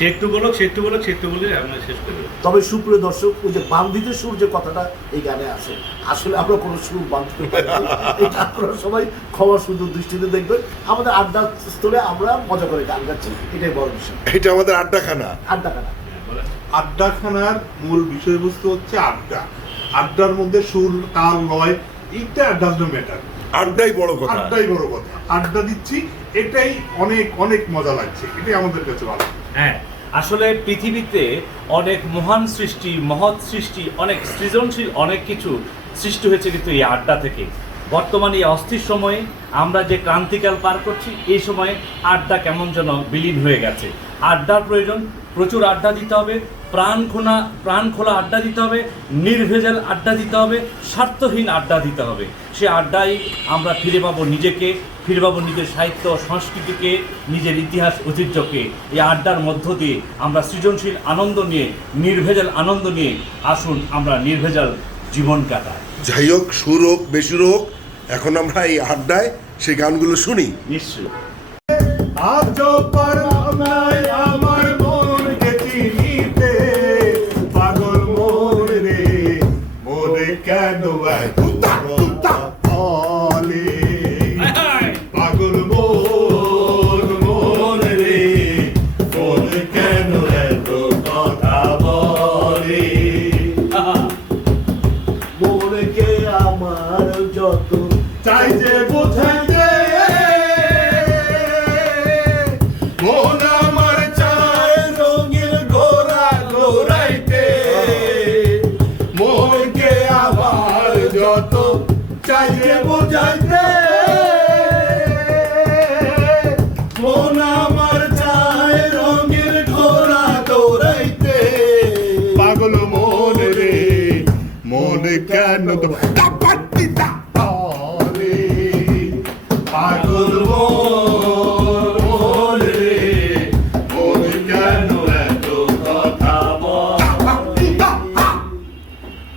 সে একটু বলুক সে একটু বলুক সে একটু বলে আমরা শেষ করে তবে সুপ্রিয় দর্শক ওই যে বান্ধিতে সুর যে কথাটা এই গানে আসে আসলে আমরা কোনো সুর। এটা আপনারা সবাই ক্ষমা সুন্দর দৃষ্টিতে দেখবেন। আমাদের আড্ডা স্থলে আমরা মজা করে গান গাচ্ছি এটাই বড় বিষয়। এটা আমাদের আড্ডাখানা। আড্ডা গানা হ্যাঁ, বলেন। আড্ডাখানার মূল বিষয়বস্তু হচ্ছে আড্ডা। আড্ডার মধ্যে সুর তাল লয় এইটা ডাজ নো ম্যাটার আড্ডাই বড় কথা। আড্ডাই বড় কথা। আড্ডা দিচ্ছি এটাই অনেক অনেক মজা লাগছে। এটাই আমাদের কাছে ভালো। হ্যাঁ আসলে পৃথিবীতে অনেক মহান সৃষ্টি, মহৎ সৃষ্টি, অনেক সৃজনশীল অনেক কিছু সৃষ্টি হয়েছে কিন্তু এই আড্ডা থেকে। বর্তমানে এই অস্থির সময়ে আমরা যে ক্রান্তিকাল পার করছি, এই সময়ে আড্ডা কেমন যেন বিলীন হয়ে গেছে। আড্ডার প্রয়োজন, প্রচুর আড্ডা দিতে হবে, প্রাণ খোলা প্রাণ খোলা আড্ডা দিতে হবে, নির্ভেজাল আড্ডা দিতে হবে, স্বার্থহীন আড্ডা দিতে হবে। সে আড্ডায় আমরা ফিরে পাবো নিজেকে, ফিরে পাবো নিজের সাহিত্য, সংস্কৃতিকে, নিজের ইতিহাস, ঐতিহ্যকে। এই আড্ডার মধ্য দিয়ে আমরা সৃজনশীল আনন্দ নিয়ে, নির্ভেজাল আনন্দ নিয়ে আসুন আমরা নির্ভেজাল জীবন কাটাই। যাই হোক, সুর হোক হোক এখন আমরা এই আড্ডায় সেই গানগুলো শুনি। নিশ্চয়ই। আজ পারলাম নাই আমার মনকে চিনিতে পাগল মন রে মনে কেন এত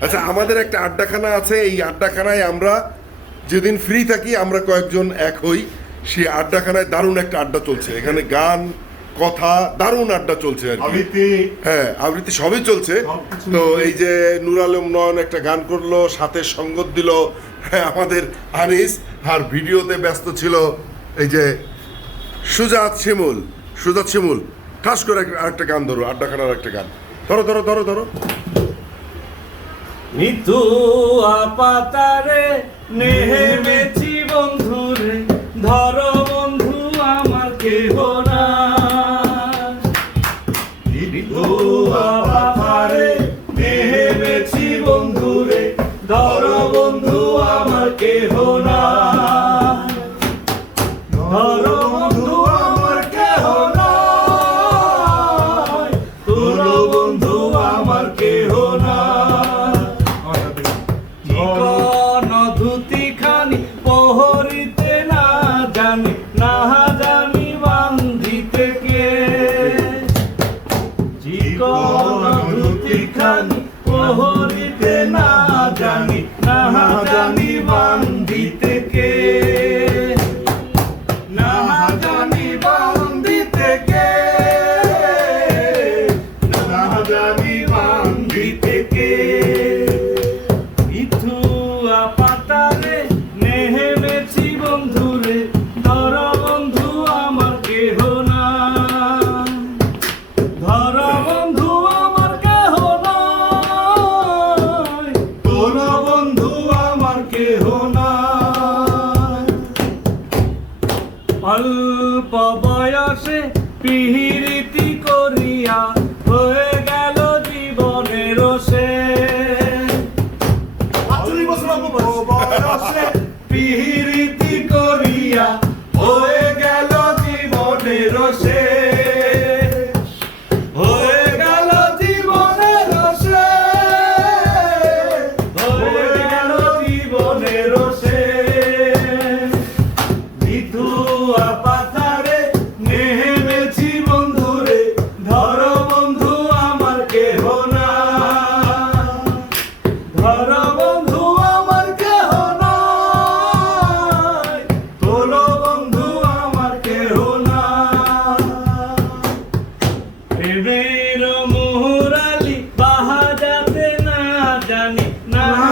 আচ্ছা আমাদের একটা আড্ডাখানা আছে, এই আড্ডাখানায় আমরা যেদিন ফ্রি থাকি, আমরা কয়েকজন এক হই। সেই আড্ডাখানায় দারুণ একটা আড্ডা চলছে। এখানে গান কথা দারুণ আড্ডা চলছে আর কি। হ্যাঁ আবৃত্তি সবই চলছে। তো এই যে নুর আলম নয়ন একটা গান করল সাথে সঙ্গত দিল হ্যাঁ, আমাদের আনিস আর ভিডিওতে ব্যস্ত ছিল এই যে সুজাত শিমুল। সুজাত শিমুল ঠাস করে একটা- আরেকটা গান ধরো আড্ডা আড্ডাখানার একটা গান। ধরো ধরো ধরো ধরো। নিতু আপাতারে নেহেমেছি অল্প বয়সে পিহিরিতি করিয়া হয়ে গেল জীবনের সে বছর অল্প বয়সে Nah, nah.